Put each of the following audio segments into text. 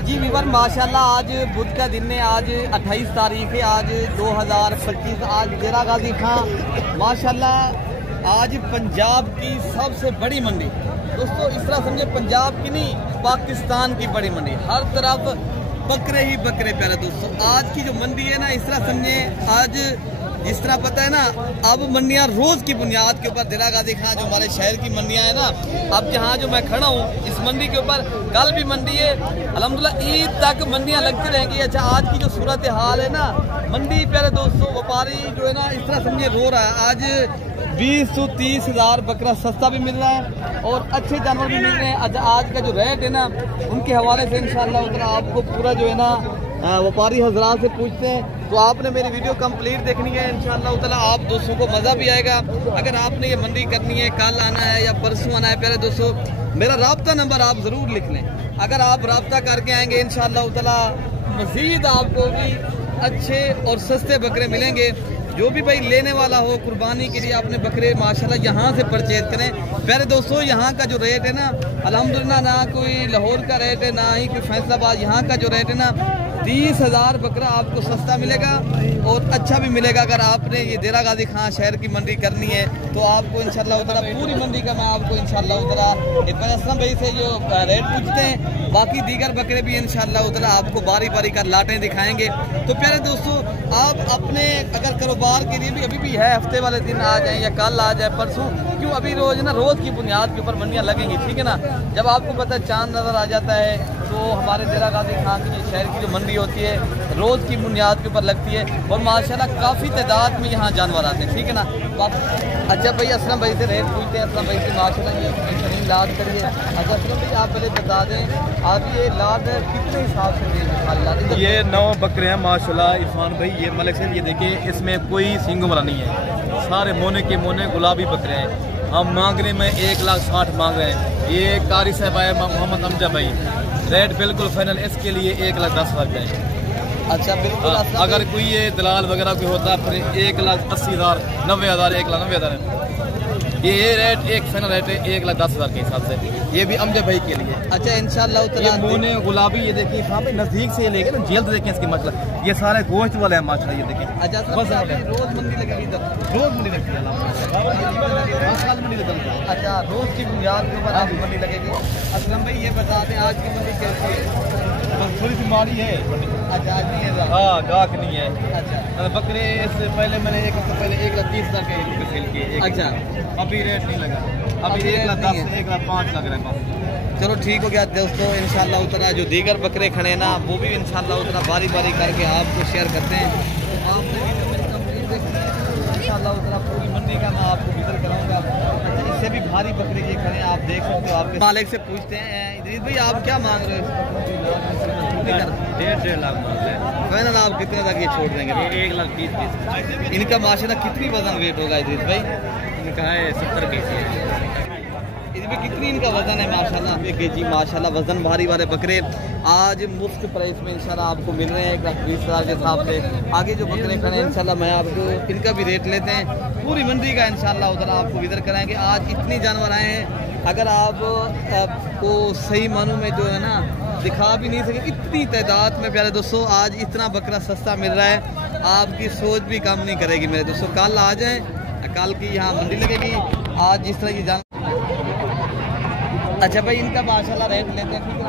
जी Weaver माशाल्लाह आज बुध का दिन है, आज 28 तारीख है, आज 2025। आज डेरा गाजी खां माशाल्लाह आज पंजाब की सबसे बड़ी मंडी दोस्तों, इस तरह समझे पंजाब की नहीं पाकिस्तान की बड़ी मंडी, हर तरफ बकरे ही बकरे प्यारे दोस्तों। आज की जो मंडी है ना, इस तरह समझे आज जिस तरह पता है ना, अब मंडियां रोज की बुनियाद के ऊपर डेरा गाजी खां जो हमारे शहर की मंडियां है ना, अब जहां जो मैं खड़ा हूँ इस मंडी के ऊपर कल भी मंडी है, अल्हम्दुलिल्लाह ईद तक मंडियां लगती रहेंगी। अच्छा आज की जो सूरत हाल है ना मंडी प्यारे दोस्तों, व्यापारी जो है ना इस तरह समझे रो रहा है। आज 20 से 30 हज़ार बकरा सस्ता भी मिल रहा है और अच्छे जानवर भी मिल रहे हैं। अच्छा आज का जो रेट है ना उनके हवाले से इंशाअल्लाह उतना आपको पूरा जो है ना व्यापारी हजरात से पूछते हैं। तो आपने मेरी वीडियो कंप्लीट देखनी है इंशाअल्लाह ताला, आप दोस्तों को मज़ा भी आएगा। अगर आपने ये मंडी करनी है, कल आना है या परसों आना है प्यारे दोस्तों, मेरा राब्ता नंबर आप ज़रूर लिख लें। अगर आप राब्ता करके आएंगे इंशाअल्लाह ताला मज़ीद आपको भी अच्छे और सस्ते बकरे मिलेंगे। जो भी भाई लेने वाला हो कुर्बानी के लिए अपने बकरे माशाल्लाह यहाँ से परचेज करें। प्यारे दोस्तों यहाँ का जो रेट है ना अल्हम्दुलिल्लाह, ना कोई लाहौर का रेट है ना ही कोई फैसलाबाद, यहाँ का जो रेट है ना 30,000 बकरा आपको सस्ता मिलेगा और अच्छा भी मिलेगा। अगर आपने ये डेरा गाजी खां शहर की मंडी करनी है तो आपको इंशाअल्लाह उधर पूरी मंडी का मैं आपको इंशाअल्लाह उधर असलम भाई से जो रेट पूछते हैं, बाकी दीगर बकरे भी इंशाअल्लाह उधर आपको बारी बारी कर लाटें दिखाएंगे। तो प्यारे दोस्तों आप अपने अगर कारोबार के लिए भी अभी भी है, हफ्ते वाले दिन आ जाएं या कल आ जाए परसों, क्यों अभी रोज ना रोज की बुनियाद के ऊपर मंडियाँ लगेंगी, ठीक है ना। जब आपको पता है चांद नज़र आ जाता है तो हमारे डेरा गाजी खां की शहर की जो मंडी होती है रोज़ की बुनियाद के ऊपर लगती है और माशाल्लाह काफ़ी तादाद में यहाँ जानवर आते हैं, ठीक है ना। अच्छा भाई असलम भाई से रेट पूछते हैं। असलम भाई से माशाल्लाह ये लाद करिए। अच्छा असलम भाई आप पहले बता दें आप ये लाद कितने हिसाब से दें? ये 9 बकरे हैं माशाल्लाह इरफान भाई। ये मलिक से ये देखिए इसमें कोई सिंग वाला नहीं है, सारे मोने के मोने गुलाबी बकरे हैं। हम मांगने में 1,60,000 मांग रहे हैं। ये कारी साहब आए मोहम्मद अमजद भाई, रेट बिल्कुल फाइनल इसके लिए 1,10,000 का है। अच्छा बिल्कुल। अगर कोई ये दलाल वगैरह कोई होता है फिर 1,80,000 90,000 1,90,000 ये रेट एक फाइनल रेट है 1,10,000 के हिसाब से, ये भी अमजद भाई के लिए। अच्छा इंशाअल्लाह ये मोने गुलाबी ये देखिए यहाँ पे नजदीक से ये लेके ना जेल देखें इसकी मछला, ये सारे गोश्त वाले हैं माशा ये देखें। अच्छा बस रोज मंडी लगेगी इधर, रोज मंडी लगती है अच्छा रोज की बुनियाद के ऊपर आज मंडी लगेगी। असलम भाई ये बता दें आज की मंडी कैसी है? थोड़ी सी माड़ी है। अच्छा आज नहीं है, हाँ गाहक नहीं है। अच्छा बकरे इससे पहले मैंने एक हफ्ते पहले 1,30,000 के सेल किए। अच्छा अभी रेट नहीं लगा, अभी 1,10,000 से 1,05,000 लग रहा है। चलो ठीक हो गया दोस्तों, इंशाअल्लाह उतना जो दीगर बकरे खड़े हैं ना वो भी इंशाअल्लाह उतना बारी बारी करके आपको शेयर करते हैं। इंशाअल्लाह उतना पूरी मंडी का मैं आपको विजिट कराऊंगा। इससे भी भारी बकरे ये खड़े हैं, आप देख सकते हो। आपके मालिक से पूछते हैं इदरीस भाई आप क्या मांग रहे हो? 1.5 लाख मांग रहे हैं। फाइनल आप कितने तक ये छोड़ देंगे? 1,20,000। इनका माशाल्लाह कितनी वजन वेट होगा इदरीस भाई? इनका है 70 kg। इसमें कितनी इनका वजन है? माशाल्लाह 90 kg माशाल्लाह वजन भारी वाले बकरे आज मुफ्त प्राइस में इंशाल्लाह आपको मिल रहे हैं 1,20,000 के हिसाब से। आगे जो बकरे खड़े हैं इंशाल्लाह मैं आपको इनका भी रेट लेते हैं पूरी मंडी का इंशाल्लाह उधर आपको विजिट कराएंगे। आज इतनी जानवर आए हैं, अगर आपको सही मानों में जो है ना दिखा भी नहीं सके इतनी तादाद में प्यारे दोस्तों। आज इतना बकरा सस्ता मिल रहा है, आपकी सोच भी काम नहीं करेगी मेरे दोस्तों। कल आ जाएँ, कल की यहाँ मंडी लगेगी। आज जिस तरह की जान अच्छा भाई इनका माशाल्लाह रेट लेते हैं, ठीक है?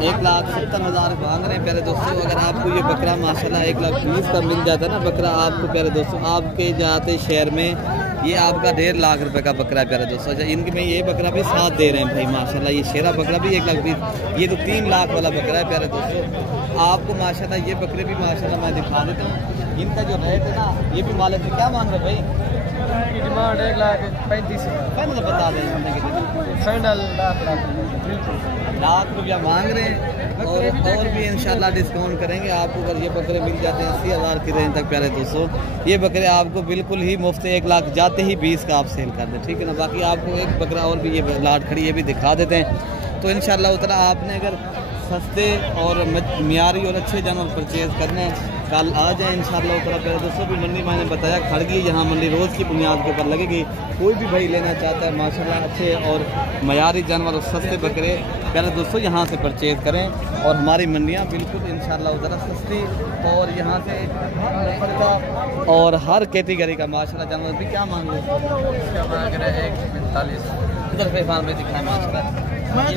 1,70,000 मांग रहे हैं प्यारे दोस्तों। अगर आपको ये बकरा माशाल्लाह 1,20,000 का मिल जाता है ना बकरा आपको प्यारे दोस्तों, आपके जाते शहर में ये आपका 1.5 लाख रुपए का बकरा है प्यारे दोस्तों। अच्छा इनके में ये बकरा भी साथ दे रहे हैं भाई माशाल्लाह। ये शेरा बकरा भी 1,20,000, ये तो 3 लाख वाला बकरा है प्यारे दोस्तों। आपको माशाल्लाह ये बकरे भी माशाल्लाह मैं दिखा देता हूँ। इनका जो रेट है ना ये भी मालिक से क्या मांग रहे भाई? डिमांड 1,35,000 फाइनल बता दें। फाइनल लाख रुपया मांग रहे हैं और भी इंशाल्लाह डिस्काउंट करेंगे आपको। अगर ये बकरे मिल जाते हैं 80,000 की रेंज तक प्यारे दोस्तों, ये बकरे आपको बिल्कुल ही मुफ्त 1 लाख जाते ही 20 का आप सेल कर दें, ठीक है ना। बाकी आपको एक बकरा और भी ये लाट खड़ी ये भी दिखा देते हैं। तो इंशाल्लाह उतना आपने अगर सस्ते और मियारी और अच्छे जानवर परचेज़ करने हैं कल आ जाए इंशाअल्लाह ताला। पहले दोस्तों भी मंडी मैंने बताया खड़गी, यहाँ मंडी रोज़ की बुनियाद के ऊपर लगेगी। कोई भी भाई लेना चाहता है माशाल्लाह अच्छे और मियारी जानवर और सस्ते बकरे पहले दोस्तों यहाँ से परचेज़ करें। और हमारी मंडियाँ बिल्कुल इंशाअल्लाह ज़रा सस्ती और यहाँ से और हर कैटेगरी का माशाल्लाह जानवर भी क्या मांग रहे हैं 145 इधर फैफान में दिखाएं माशाल्लाह। ये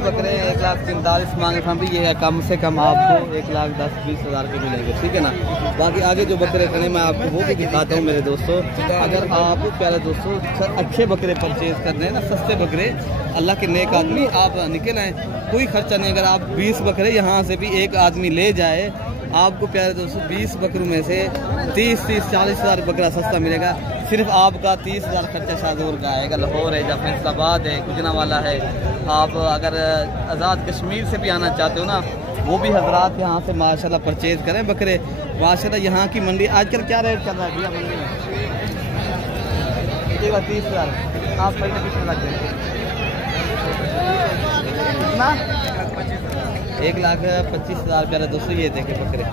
बकरे 1,45,000 मांगे हम भी, ये है कम से कम आपको 1,10,000-20,000 के मिलेंगे, ठीक है ना। बाकी आगे जो बकरे खड़े मैं आपको वो भी दिखाता हूँ मेरे दोस्तों। अगर आप प्यारे दोस्तों अच्छे बकरे परचेज करने हैं ना, सस्ते बकरे, अल्लाह के नेक आदमी आप निकल आए, कोई खर्चा नहीं। अगर आप 20 बकरे यहाँ से भी एक आदमी ले जाए, आपको प्यारे दोस्तों 20 बकरों में से 30-40 हज़ार बकरा सस्ता मिलेगा। सिर्फ आपका 30,000 खर्चा शाहजोर का आएगा। लाहौर है या फैसलाबाद है, गुजरांवाला है, आप अगर आज़ाद कश्मीर से भी आना चाहते हो ना, वो भी हजरात यहाँ से माशाल्लाह परचेज करें बकरे। माशाल्लाह यहाँ की मंडी आजकल क्या रेट चल रहा है भैया मंडी में? 1,30,000 आप पहले कितने लग जाएंगे? 1,25,000 प्यारे दोस्तों। ये देखे बकरे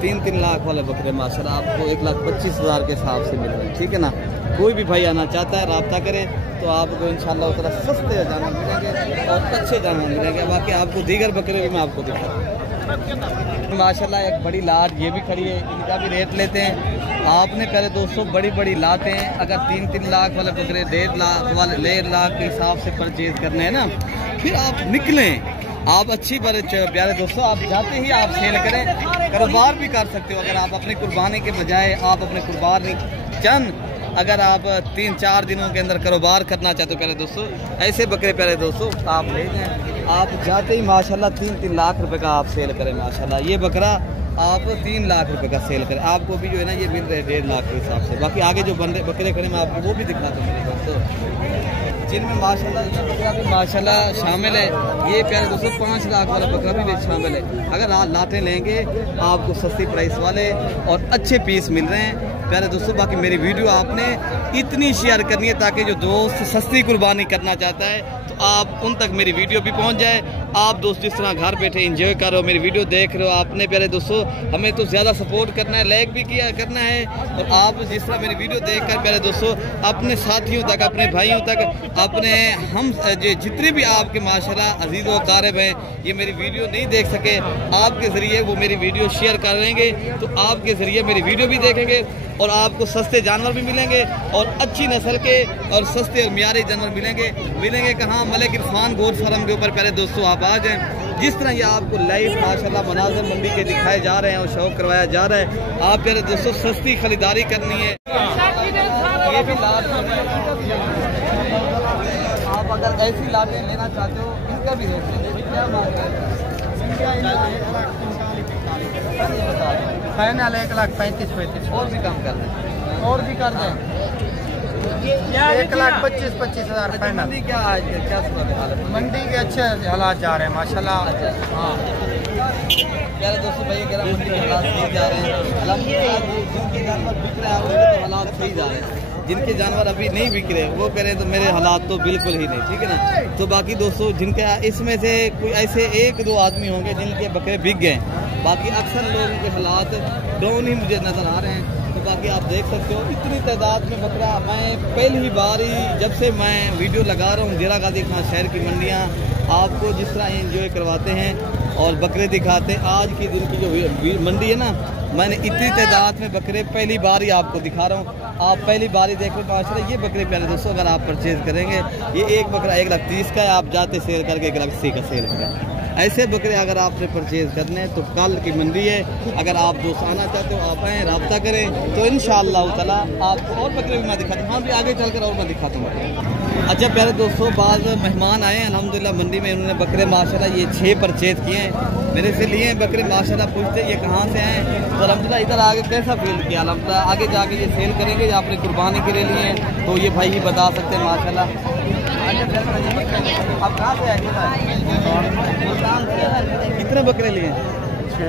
3-3 लाख वाले बकरे माशाल्लाह आपको 1,25,000 के हिसाब से मिल रहे हैं, ठीक है ना। कोई भी भाई आना चाहता है रब्ता करे तो आपको इंशाअल्लाह उतना सस्ते जानवर मिलेंगे और अच्छे जानवर मिलेंगे। बाकी आपको दीगर बकरे भी मैं आपको दिखाऊँ माशाल्लाह। एक बड़ी लाट ये भी खड़ी है, इनका भी रेट लेते हैं। आपने पहले दोस्तों बड़ी लाटें अगर 3-3 लाख वाले बकरे 1.5 लाख वाले 1.5 लाख के हिसाब से परचेज करने हैं ना, फिर आप निकलें। आप अच्छी प्यारे दोस्तों आप जाते ही आप सेल करें, कारोबार भी कर सकते हो। अगर आप अपनी कुर्बानी के बजाय आप अपने कुर्बानी चंद अगर आप 3-4 दिनों के अंदर कारोबार करना चाहते हो प्यारे दोस्तों, ऐसे बकरे प्यारे दोस्तों आप ले जाएं। आप जाते ही माशाल्लाह 3-3 लाख रुपए का आप सेल करें माशाल्लाह। ये बकरा आप 3 लाख रुपए का सेल करें, आपको भी जो है ना ये मिल रहे 1.5 लाख के हिसाब से। बाकी आगे जो बकरे खड़े मैं आपको वो भी दिखाता हूँ मेरे दोस्तों, जिनमें माशाल्लाह ये बकरा भी माशाल्लाह शामिल है। ये प्यारे दोस्तों 5 लाख वाला बकरा भी शामिल है। अगर आप लाटें लेंगे आपको सस्ती प्राइस वाले और अच्छे पीस मिल रहे हैं प्यारे दोस्तों। बाकी मेरी वीडियो आपने इतनी शेयर करनी है ताकि जो दोस्त सस्ती कुर्बानी करना चाहता है तो आप उन तक मेरी वीडियो भी पहुंच जाए। आप दोस्त जिस तरह घर बैठे एंजॉय कर रहे हो, मेरी वीडियो देख रहे हो, आपने प्यारे दोस्तों हमें तो ज़्यादा सपोर्ट करना है, लाइक भी किया करना है। और आप जिस तरह मेरी वीडियो देख कर प्यारे दोस्तों अपने साथियों तक, अपने भाइयों तक, अपने हम जितने भी आपके माशाल्लाह अजीज़ व क़ारिब हैं ये मेरी वीडियो नहीं देख सके, आपके ज़रिए वो मेरी वीडियो शेयर करेंगे तो आपके ज़रिए मेरी वीडियो भी देखेंगे और आपको सस्ते जानवर भी मिलेंगे और अच्छी नस्ल के और सस्ते और मियारी जानवर मिलेंगे कहाँ? मलिक इरफान गोश्त फार्म के ऊपर प्यारे दोस्तों आप आ जाएँ। जिस तरह ये आपको लाइव माशाल्लाह मनाज़िर मंडी के दिखाए जा रहे हैं और शौक करवाया जा रहा है, आप प्यारे दोस्तों सस्ती खरीदारी करनी है। ये भी लाट आप अगर ऐसी लाटें लेना चाहते हो इनका भी रेट क्या मांग रहे हैं? फाइनल 1,35,000 और भी कम कर दें, और भी कर दें 1,25,000 फाइनल। मंडी क्या आज क्या सूरत हाल है? मंडी के अच्छे हालात जा रहे हैं माशाल्लाह। हाँ प्यारे दोस्तों भाई अगर मंडी के हालात सही जा रहे हैं अल्हम्दुलिल्लाह। जिनके जानवर बिक रहे हैं उनके तो हालात सही जा रहे हैं, जिनके जानवर अभी नहीं बिक रहे वो कह रहे हैं तो मेरे हालात तो बिल्कुल ही नहीं, ठीक है ना। तो बाकी दोस्तों जिनके इसमें से कोई ऐसे 1-2 आदमी होंगे जिनके बकरे बिक गए, बाकी अक्सर लोगों के हालात डाउन ही मुझे नज़र आ रहे हैं। तो बाकी आप देख सकते हो इतनी तादाद में बकरा, मैं पहली ही बार ही जब से मैं वीडियो लगा रहा हूँ ज़ेरा गाजी खान शहर की मंडियाँ आपको जिस तरह एंजॉय करवाते हैं और बकरे दिखाते हैं। आज की दिन की जो मंडी है ना, मैंने इतनी तादाद में बकरे पहली बार ही आपको दिखा रहा हूँ, आप पहली बार ही देख रहे हो माशाल्लाह। ये बकरे प्यारे दोस्तों अगर आप परचेज करेंगे, ये एक बकरा 1,30,000 का है, आप जाते सेल करके 1,80,000 का सेल करें। ऐसे बकरे अगर आपने परचेज करने हैं तो कल की मंडी है, अगर आप दोस्त आना चाहते हो आप आएँ रब्ता करें तो इंशाअल्लाह ताला आपको और बकरे भी मैं दिखाता हूँ। हाँ भी आगे चलकर और मैं दिखाता हूँ। अच्छा प्यारे दोस्तों बाद मेहमान आए अल्हम्दुलिल्लाह मंडी में, इन्होंने बकरे माशाल्लाह ये 6 परचेज किए हैं, मेरे से लिए हैं बकरे माशाल्लाह। पूछते ये कहाँ से आए तो अल्हम्दुलिल्लाह इधर आगे कैसा फील किया अल्हम्दुलिल्लाह। आगे जाके ये सेल करेंगे या अपनी कुर्बानी के लिए लिए हैं तो ये भाई ही बता सकते हैं माशाल्लाह। आप कहाँ से आए? कितने बकरे लिए? 6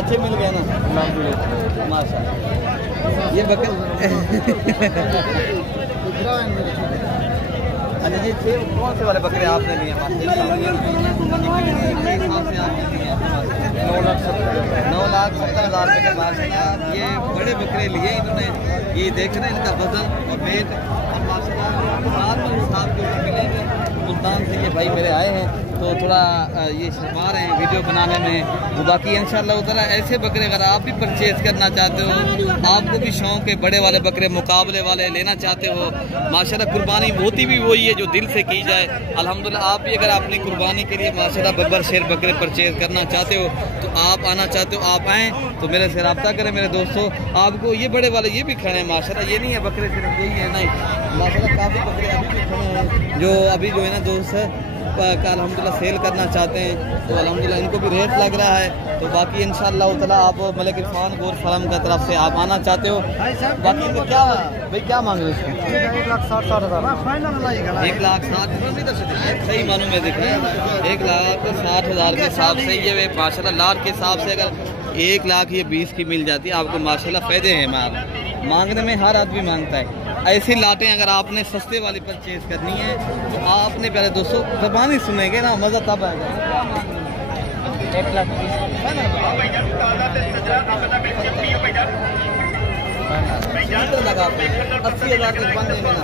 अच्छे मिल गए ना अल्हम्दुलिल्लाह माशाल्लाह। ये बकरे अच्छा ये 6 कौन से वाले बकरे आपने लिए? 9,70,000 रुपये के बाद ये बड़े बकरे लिए इन्होंने। ये देख रहे हैं इनका वजन और वेट और माशाल्लाह हिसाब के ऊपर मिलेंगे। मुल्तान से ये भाई मेरे आए हैं तो थोड़ा ये शर्मा रहे हैं वीडियो बनाने में। तो बाकी इंशाल्लाह ताला ऐसे बकरे अगर आप भी परचेज करना चाहते हो, आपको भी शौक है बड़े वाले बकरे मुकाबले वाले लेना चाहते हो, माशाल्लाह कुर्बानी होती भी वही है जो दिल से की जाए। अल्हम्दुलिल्लाह आप भी अगर अपनी कुर्बानी के लिए माशाल्लाह बब्बर शेर बकरे परचेज करना चाहते हो तो आप आना चाहते हो, आप आएँ तो मेरे से रब्ता करें मेरे दोस्तों। आपको ये बड़े वाले ये भी खड़े हैं माशाल्लाह, ये नहीं है बकरे सिर्फ यही है, नहीं माशाल्लाह काफ़ी बकरे अभी भी खड़े हैं जो अभी जो है ना दोस्त है का अल्हम्दुलिल्लाह सेल करना चाहते हैं तो अल्हम्दुलिल्लाह इनको भी रेट लग रहा है। तो बाकी इंशाअल्लाह ताला आप मलिक इरफान गोर फार्म का तरफ से आप आना चाहते हो। बाकी इनको क्या भाई क्या मांग रहे हो? 1,60,000 सही मानों में दिख रहे हैं। 1,60,000 के हिसाब से ये माशाल्लाह लाट के हिसाब से अगर 1,20,000 की मिल जाती है आपको माशाल्लाह फ़ायदे हैं। माल मांगने में हर आदमी मांगता है। ऐसी लाटें अगर आपने सस्ते वाली परचेज करनी है तो आपने पहले दोस्तों ज़बानी सुनेंगे ना, मज़ा तब आएगा। 1,80,000 लगा 80,000 के बन देंगे ना,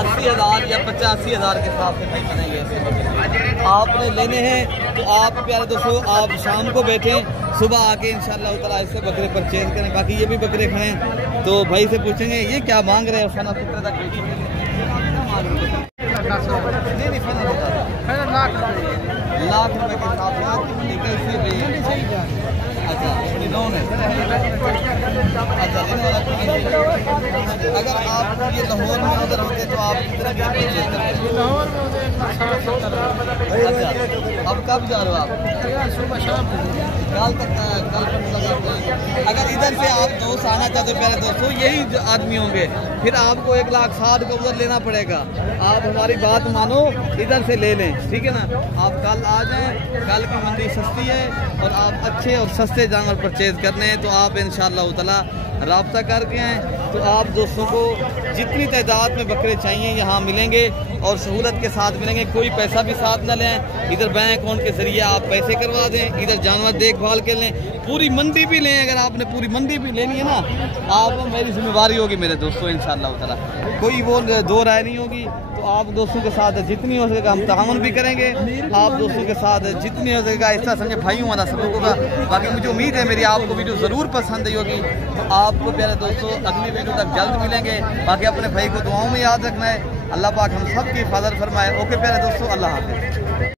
80,000 या 85,000 के हिसाब से नहीं बनेंगे। आपने लेने हैं तो आप प्यारे दोस्तों आप शाम को बैठें, सुबह आके इंशाअल्लाह ताला ऐसे बकरे परचेज करें। बाकी ये भी बकरे खड़े हैं तो भाई से पूछेंगे ये क्या मांग रहे हैं? फना कितने तक लाख रुपए के हिसाब से आपकी मंडी कैसी है? अच्छा लोन है। अच्छा अगर आप ये लाहौर में उधर होते तो आप कितने की परचेज करते? अच्छा अब कब जा रहे हो आप? सुबह शाम कल तक अगर इधर से आप दोस्त आना चाहते हो प्यारे दोस्तों यही आदमी होंगे फिर आपको 1,60,000 का उधर लेना पड़ेगा। आप हमारी बात मानो इधर से ले लें, ठीक है ना। आप कल आ जाएं, कल की मंडी सस्ती है और आप अच्छे और सस्ते जानवर परचेज करने हैं तो आप इंशाअल्लाह ताला राब्ता करके आएँ तो आप दोस्तों को जितनी तादाद में बकरे चाहिए यहाँ मिलेंगे और सहूलत के साथ मिलेंगे। कोई पैसा भी साथ न लें, इधर बैंक अकाउंट के जरिए आप पैसे करवा दें, इधर जानवर देखभाल कर लें, पूरी मंडी भी लें। अगर आपने पूरी मंडी भी लेनी है ना आप मेरी जिम्मेवारी होगी मेरे दोस्तों इंशाअल्लाह ताला, कोई वो दो राय नहीं होगी। तो आप दोस्तों के साथ जितनी हो सकेगा हम तामन भी करेंगे, आप दोस्तों के साथ जितनी हो सकेगा इस तरह समझे भाइयों वाला सबक होगा। बाकी मुझे उम्मीद है मेरी आपको वीडियो ज़रूर पसंद आई होगी। तो आपको प्यारे दोस्तों अगली वीडियो तक जल्द मिलेंगे। बाकी अपने भाई को दुआओं में याद रखना है। अल्लाह पाक हम सब की हिफाजत फरमाए। ओके प्यारे दोस्तों, अल्लाह हाफ़िज़।